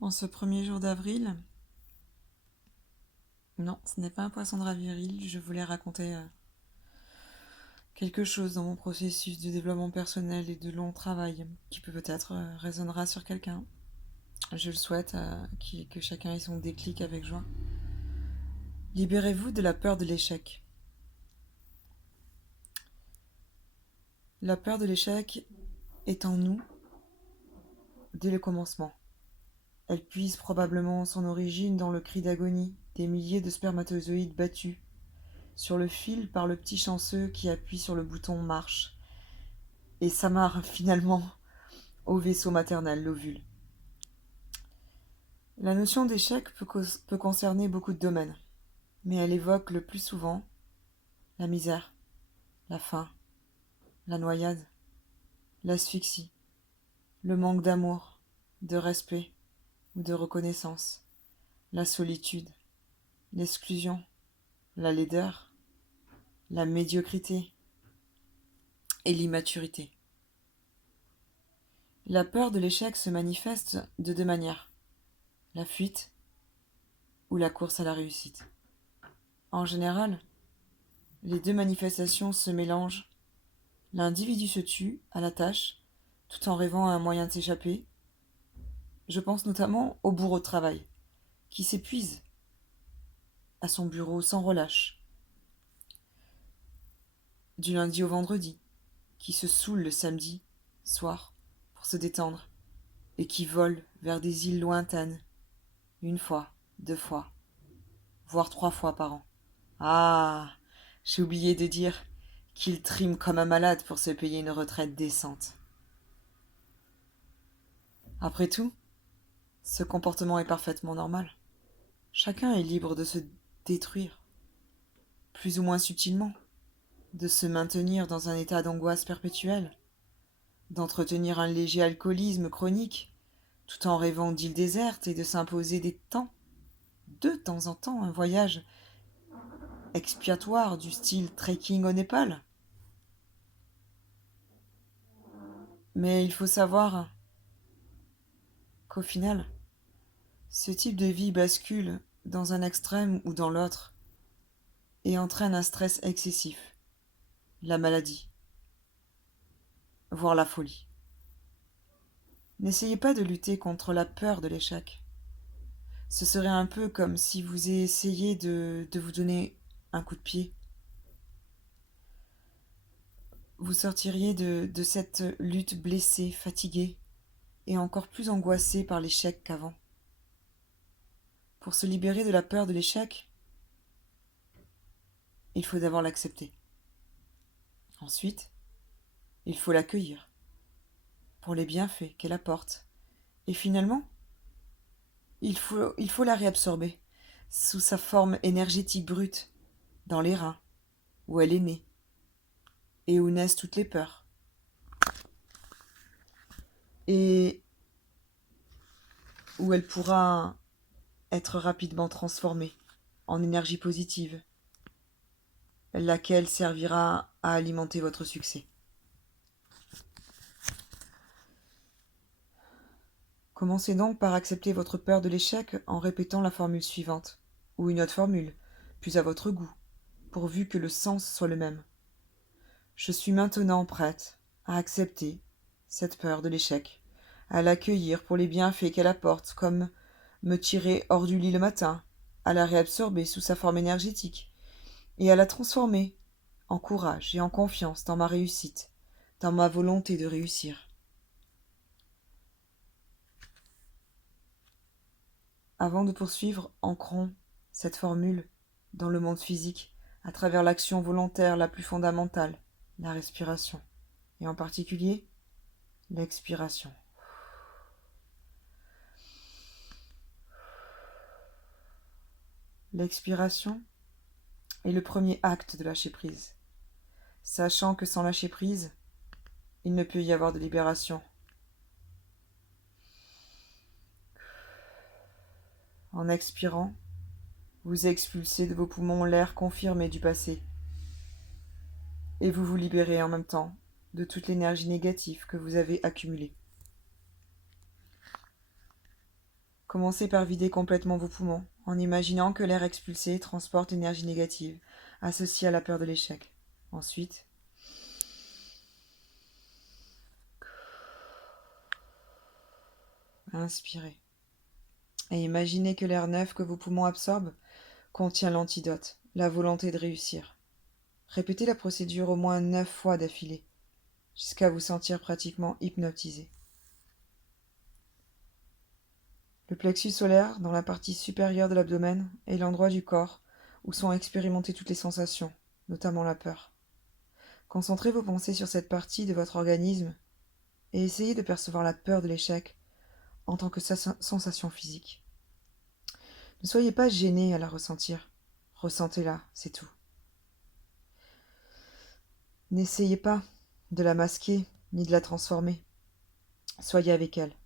En ce premier jour d'avril, non, ce n'est pas un poisson d'avril, je voulais raconter quelque chose dans mon processus de développement personnel et de long travail qui peut-être résonnera sur quelqu'un. Je le souhaite que chacun ait son déclic avec joie. Libérez-vous de la peur de l'échec. La peur de l'échec est en nous dès le commencement. Elle puise probablement son origine dans le cri d'agonie des milliers de spermatozoïdes battus sur le fil par le petit chanceux qui appuie sur le bouton marche et s'amarre finalement au vaisseau maternel, l'ovule. La notion d'échec peut concerner beaucoup de domaines, mais elle évoque le plus souvent la misère, la faim, la noyade, l'asphyxie, le manque d'amour, de respect ou de reconnaissance, la solitude, l'exclusion, la laideur, la médiocrité et l'immaturité. La peur de l'échec se manifeste de deux manières, la fuite ou la course à la réussite. En général, les deux manifestations se mélangent. L'individu se tue à la tâche tout en rêvant à un moyen de s'échapper. Je pense notamment au bourreau de travail qui s'épuise à son bureau sans relâche, du lundi au vendredi, qui se saoule le samedi soir pour se détendre et qui vole vers des îles lointaines, une fois, deux fois, voire trois fois par an. Ah, j'ai oublié de dire qu'il trime comme un malade pour se payer une retraite décente. Après tout, ce comportement est parfaitement normal. Chacun est libre de se détruire, plus ou moins subtilement, de se maintenir dans un état d'angoisse perpétuelle, d'entretenir un léger alcoolisme chronique, tout en rêvant d'îles désertes et de s'imposer de temps en temps, un voyage expiatoire du style trekking au Népal. Mais il faut savoir qu'au final, ce type de vie bascule dans un extrême ou dans l'autre et entraîne un stress excessif, la maladie, voire la folie. N'essayez pas de lutter contre la peur de l'échec. Ce serait un peu comme si vous essayiez de vous donner un coup de pied. Vous sortiriez de cette lutte blessé, fatigué et encore plus angoissé par l'échec qu'avant. Pour se libérer de la peur de l'échec, il faut d'abord l'accepter. Ensuite, il faut l'accueillir pour les bienfaits qu'elle apporte. Et finalement, il faut la réabsorber sous sa forme énergétique brute, dans les reins, où elle est née, et où naissent toutes les peurs. Et où elle pourra être rapidement transformée en énergie positive, laquelle servira à alimenter votre succès. Commencez donc par accepter votre peur de l'échec en répétant la formule suivante, ou une autre formule, plus à votre goût, pourvu que le sens soit le même. Je suis maintenant prête à accepter cette peur de l'échec, à l'accueillir pour les bienfaits qu'elle apporte, comme me tirer hors du lit le matin, à la réabsorber sous sa forme énergétique, et à la transformer en courage et en confiance dans ma réussite, dans ma volonté de réussir. Avant de poursuivre, ancrons cette formule dans le monde physique à travers l'action volontaire la plus fondamentale, la respiration, et en particulier l'expiration. L'expiration est le premier acte de lâcher prise, sachant que sans lâcher prise, il ne peut y avoir de libération. En expirant, vous expulsez de vos poumons l'air confirmé du passé, et vous vous libérez en même temps de toute l'énergie négative que vous avez accumulée. Commencez par vider complètement vos poumons, en imaginant que l'air expulsé transporte l'énergie négative, associée à la peur de l'échec. Ensuite, inspirez. Et imaginez que l'air neuf que vos poumons absorbent contient l'antidote, la volonté de réussir. Répétez la procédure au moins 9 fois d'affilée, jusqu'à vous sentir pratiquement hypnotisé. Le plexus solaire, dans la partie supérieure de l'abdomen, est l'endroit du corps où sont expérimentées toutes les sensations, notamment la peur. Concentrez vos pensées sur cette partie de votre organisme et essayez de percevoir la peur de l'échec en tant que sensation physique. Ne soyez pas gêné à la ressentir. Ressentez-la, c'est tout. N'essayez pas de la masquer ni de la transformer. Soyez avec elle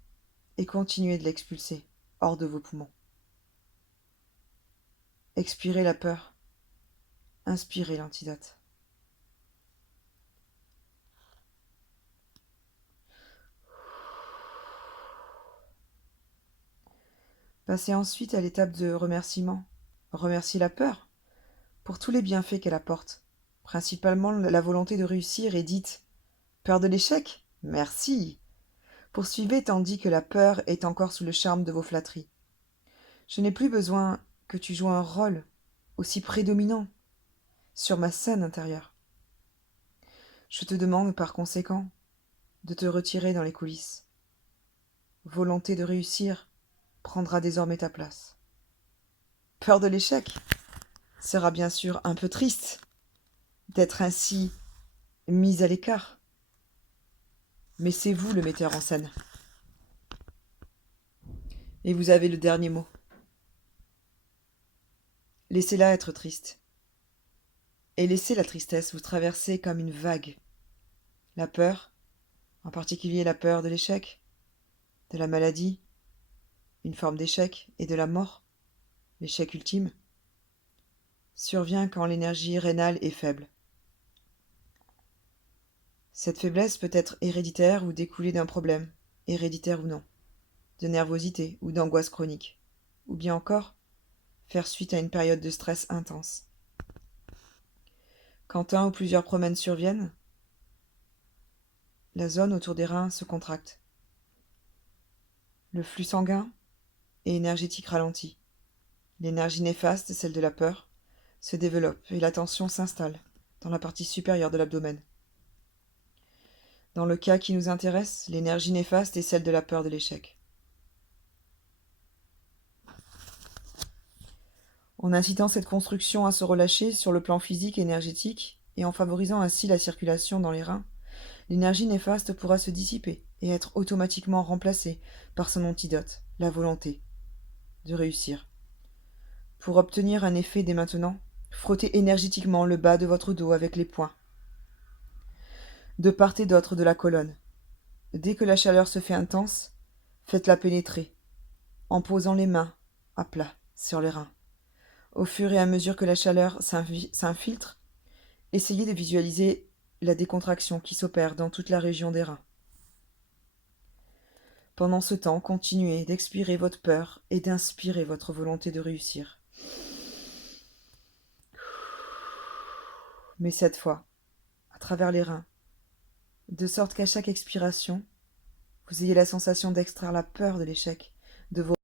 et continuez de l'expulser hors de vos poumons. Expirez la peur. Inspirez l'antidote. Passez ensuite à l'étape de remerciement. Remerciez la peur pour tous les bienfaits qu'elle apporte, principalement la volonté de réussir, et dites « Peur de l'échec ? Merci !» Poursuivez tandis que la peur est encore sous le charme de vos flatteries. Je n'ai plus besoin que tu joues un rôle aussi prédominant sur ma scène intérieure. Je te demande par conséquent de te retirer dans les coulisses. Volonté de réussir prendra désormais ta place. Peur de l'échec sera bien sûr un peu triste d'être ainsi mise à l'écart. Mais c'est vous le metteur en scène. Et vous avez le dernier mot. Laissez-la être triste. Et laissez la tristesse vous traverser comme une vague. La peur, en particulier la peur de l'échec, de la maladie, une forme d'échec et de la mort, l'échec ultime, survient quand l'énergie rénale est faible. Cette faiblesse peut être héréditaire ou découler d'un problème, héréditaire ou non, de nervosité ou d'angoisse chronique, ou bien encore faire suite à une période de stress intense. Quand un ou plusieurs problèmes surviennent, la zone autour des reins se contracte. Le flux sanguin et énergétique ralentit. L'énergie néfaste, celle de la peur, se développe et la tension s'installe dans la partie supérieure de l'abdomen. Dans le cas qui nous intéresse, l'énergie néfaste est celle de la peur de l'échec. En incitant cette construction à se relâcher sur le plan physique et énergétique, et en favorisant ainsi la circulation dans les reins, l'énergie néfaste pourra se dissiper et être automatiquement remplacée par son antidote, la volonté de réussir. Pour obtenir un effet dès maintenant, frottez énergétiquement le bas de votre dos avec les poings, de part et d'autre de la colonne. Dès que la chaleur se fait intense, faites-la pénétrer, en posant les mains à plat sur les reins. Au fur et à mesure que la chaleur s'infiltre, essayez de visualiser la décontraction qui s'opère dans toute la région des reins. Pendant ce temps, continuez d'expirer votre peur et d'inspirer votre volonté de réussir. Mais cette fois, à travers les reins, de sorte qu'à chaque expiration, vous ayez la sensation d'extraire la peur de l'échec de vos